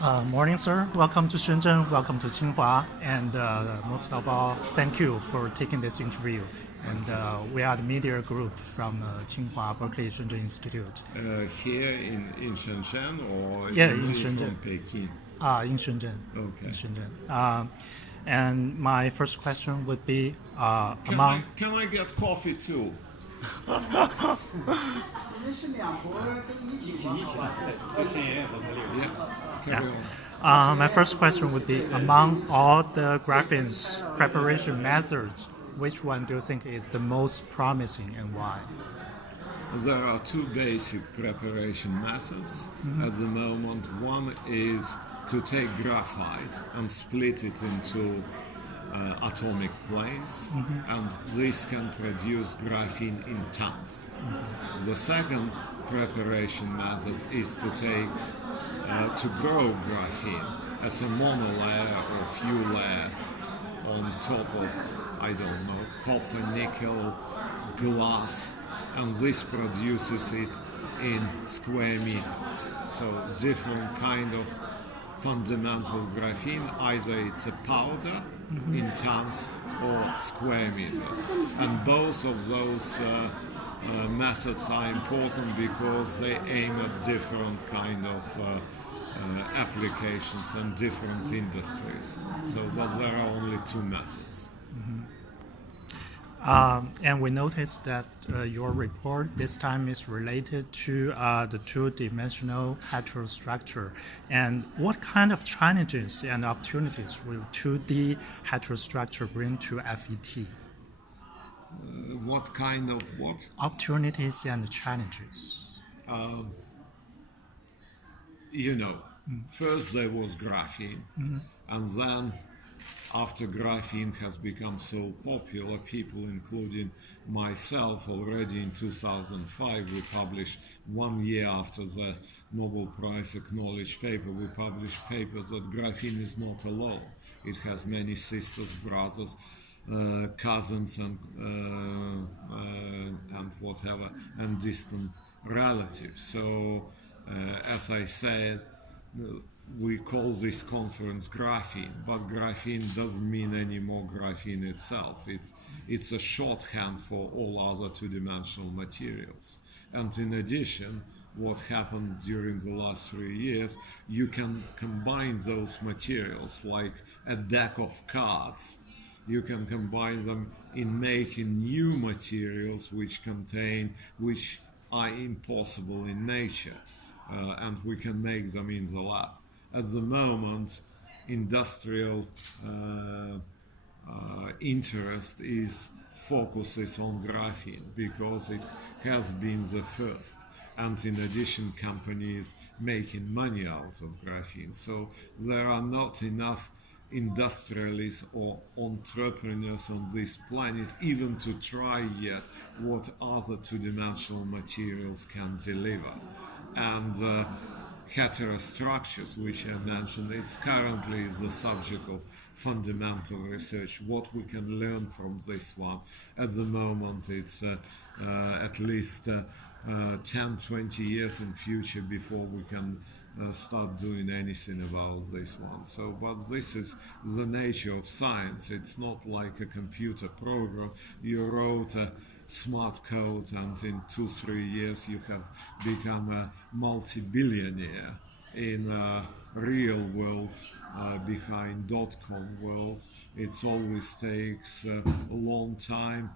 Morning, sir. Welcome to Shenzhen. Welcome to Tsinghua. And most of all, thank you for taking this interview. And we are the media group from清华Berkeley Shenzhen Institute. Here in Shenzhen or Yeah, in from Shenzhen. Peking? In Shenzhen. Okay. In Shenzhen. And my first question would be Can I get coffee too? My first question would be, among all the graphene's preparation methods, which one do you think is the most promising and why? There are two basic preparation methods at the moment. One is to take graphite and split it into atomic planes, and this can produce graphene in tons. The second preparation method is to grow graphene as a monolayer or few layer on top of, I don't know, copper, nickel, glass, and this produces it in square meters. So different kind of fundamental graphene, either it's a powder in tons or square meters. And both of those methods are important because they aim at different kind of applications and different industries. But there are only two methods. And we noticed that your report this time is related to the two-dimensional heterostructure. And what kind of challenges and opportunities will 2D heterostructure bring to FET? What kind of what? Opportunities and challenges. First there was graphene, and then after graphene has become so popular, people, including myself, already in 2005, we published 1 year after the Nobel Prize acknowledged paper, we published paper that graphene is not alone. It has many sisters, brothers, cousins, and whatever, and distant relatives. So, as I said, we call this conference graphene, but graphene doesn't mean any more graphene itself. It's a shorthand for all other two-dimensional materials. And in addition, what happened during the last 3 years, you can combine those materials like a deck of cards. You can combine them in making new materials which are impossible in nature, and we can make them in the lab. At the moment, industrial interest focuses on graphene because it has been the first, and in addition, companies making money out of graphene. So there are not enough industrialists or entrepreneurs on this planet even to try yet what other two-dimensional materials can deliver. And heterostructures, which I mentioned, it's currently the subject of fundamental research, what we can learn from this one. At the moment, it's at least 10-20 years in future before we can start doing anything about this one. But this is the nature of science. It's not like a computer program. You wrote a smart code and in 2-3 years you have become a multi-billionaire. In a real world, behind .com world, it always takes a long time,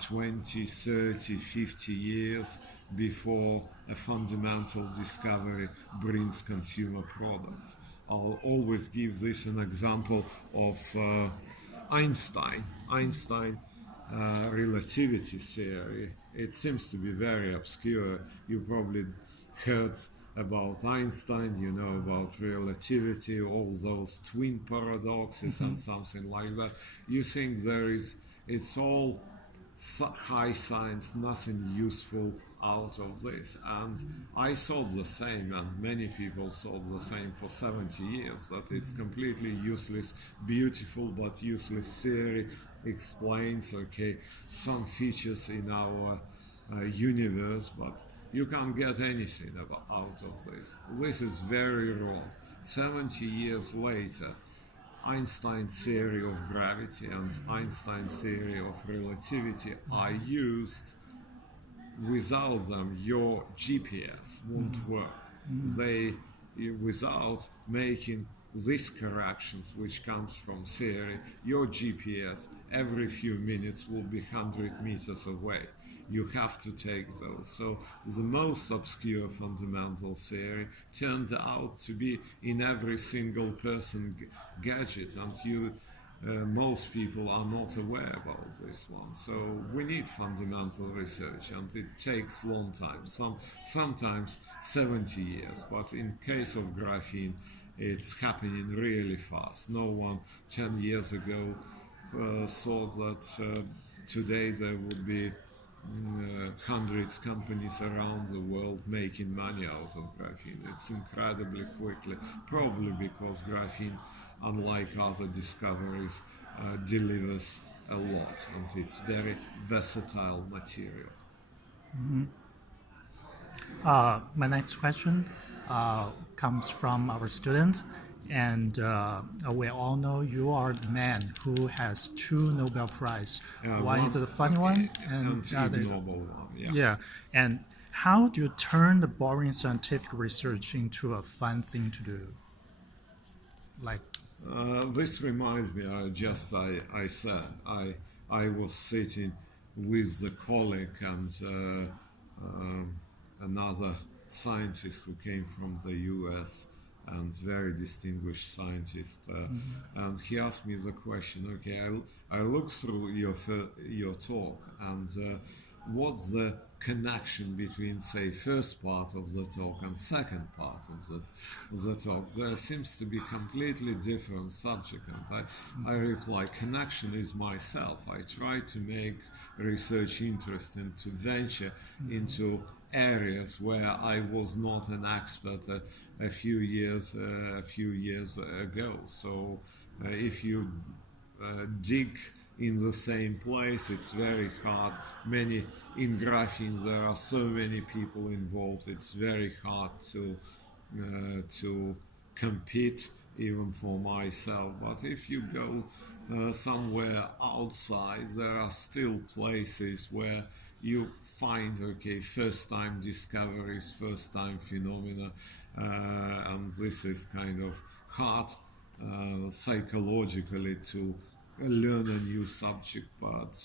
20, 30, 50 years before a fundamental discovery brings consumer products. I'll always give this an example of Einstein relativity theory. It seems to be very obscure. You probably heard about Einstein, you know about relativity, all those twin paradoxes and something like that. You think it's all high science, nothing useful out of this. And I thought the same, and many people thought the same for 70 years, that it's completely useless, beautiful but useless theory, explains, some features in our universe, but you can't get anything out of this. This is very wrong. 70 years later, Einstein's theory of gravity and Einstein's theory of relativity are used. Without them, your GPS won't work. They, without making these corrections, which comes from theory, your GPS every few minutes will be 100 meters away. You have to take those. So the most obscure fundamental theory turned out to be in every single person gadget, and most people are not aware about this one. So we need fundamental research, and it takes long time, sometimes 70 years. But in case of graphene, it's happening really fast. No one 10 years ago thought that today there would be hundreds companies around the world making money out of graphene. It's incredibly quickly, probably because graphene, unlike other discoveries, delivers a lot, and it's very versatile material. My next question comes from our student, and we all know you are the man who has 2 Nobel Prizes. One is the funny one, and the other Nobel one. Yeah. And how do you turn the boring scientific research into a fun thing to do? Like, this reminds me. I said I was sitting with a colleague and another scientist who came from the U.S. and very distinguished scientist, and he asked me the question. Okay, I looked through your talk, and what's the connection between, say, first part of the talk and second part of the talk? There seems to be completely different subject, and I reply, connection is myself. I try to make research interesting, to venture into areas where I was not an expert a few years ago. So if you dig in the same place, it's very hard. In graphene there are so many people involved. It's very hard to compete even for myself. But if you go somewhere outside, there are still places where you find, okay, first-time discoveries, first-time phenomena, and this is kind of hard psychologically to learn a new subject. But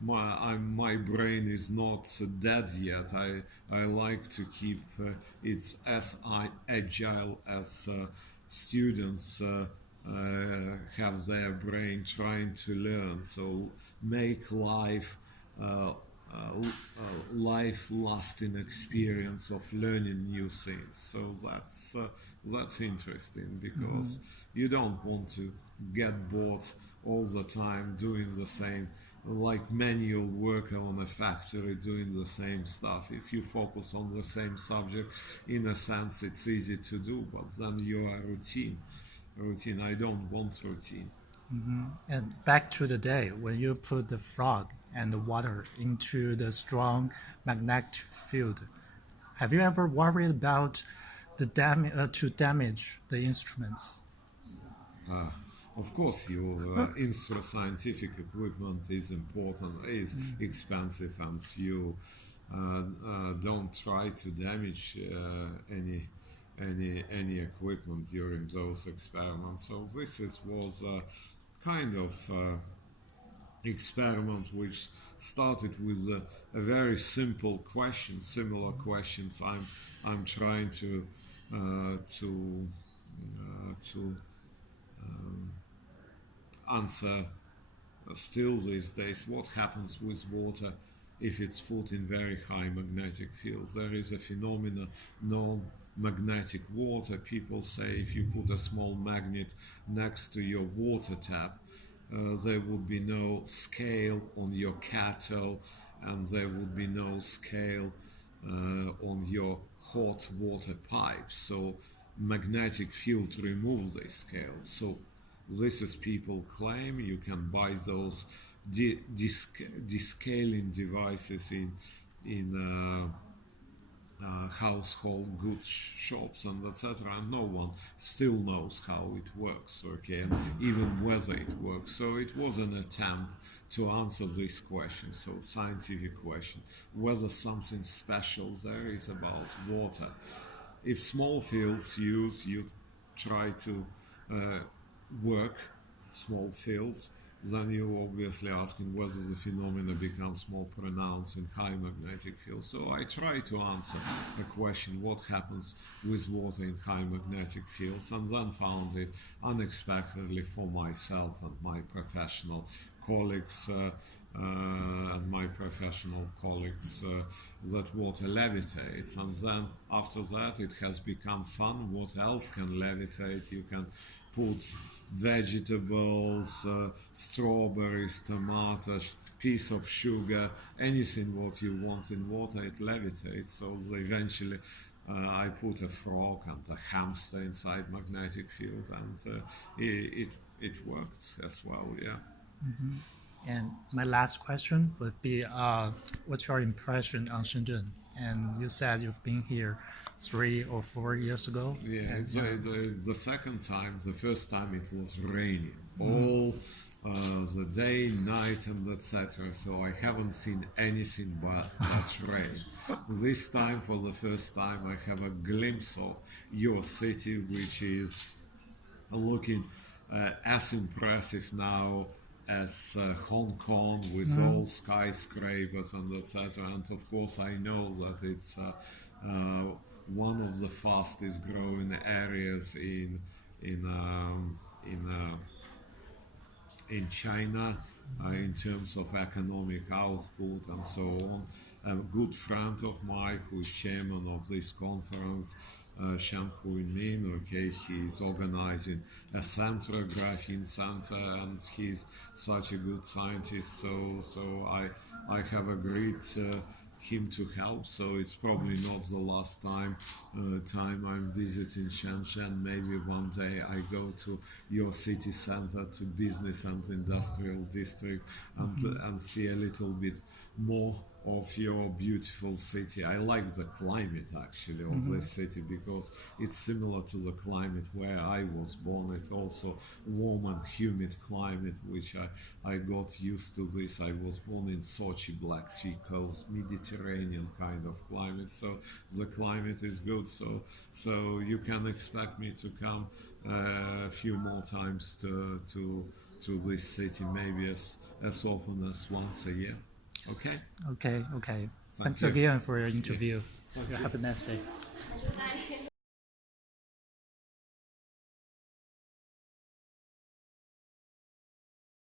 my brain is not dead yet. I like to keep it as agile as students have their brain trying to learn. So make life life-lasting experience of learning new things. So that's interesting, because you don't want to get bored all the time doing the same, like manual worker on a factory doing the same stuff. If you focus on the same subject, in a sense it's easy to do, but then you are routine. I don't want routine. And back to the day when you put the frog and the water into the strong magnetic field, have you ever worried about the damage the instruments? Of course, your scientific equipment is important, is expensive, and you don't try to damage any equipment during those experiments. So this was a kind of experiment which started with a very simple question, similar questions I'm trying to answer still these days. What happens with water if it's put in very high magnetic fields? There is a phenomenon known magnetic water. People say if you put a small magnet next to your water tap, there would be no scale on your kettle, and there would be no scale on your hot water pipes. So magnetic field removes the scale. So this is people claim. You can buy those descaling devices in household goods shops and etc. And no one still knows how it works, okay, and even whether it works. So it was an attempt to answer this question, so scientific question, whether something special there is about water. If small fields you try to work small fields, then you're obviously asking whether the phenomena becomes more pronounced in high magnetic fields. So I try to answer the question, what happens with water in high magnetic fields, and then found it unexpectedly for myself and my professional colleagues that water levitates. And then after that it has become fun. What else can levitate? You can put vegetables, strawberries, tomatoes, piece of sugar, anything what you want in water, it levitates. So eventually I put a frog and a hamster inside magnetic field, and it worked as well. Yeah. Mm-hmm. And my last question would be, what's your impression on Shenzhen? And you said you've been here 3 or 4 years ago. Yeah, and, the second time. The first time it was raining all the day, night, and etc. So I haven't seen anything but rain. This time, for the first time, I have a glimpse of your city, which is looking as impressive now as Hong Kong, with all skyscrapers and etc. And of course I know that it's one of the fastest growing areas in China in terms of economic output and so on. A good friend of mine who is chairman of this conference, Shan Hui Min, okay, he's organizing a center, a graphene center, and he's such a good scientist, so I have agreed him to help. So it's probably not the last time I'm visiting Shenzhen. Maybe one day I go to your city center, to business and industrial district, and see a little bit more of your beautiful city. I like the climate actually of this city, because it's similar to the climate where I was born. It's also warm and humid climate, which I got used to this. I was born in Sochi, Black Sea coast, Mediterranean kind of climate, so the climate is good. So you can expect me to come a few more times to this city, maybe as often as once a year. Okay. Okay. Thanks again for your interview. Have a nice day.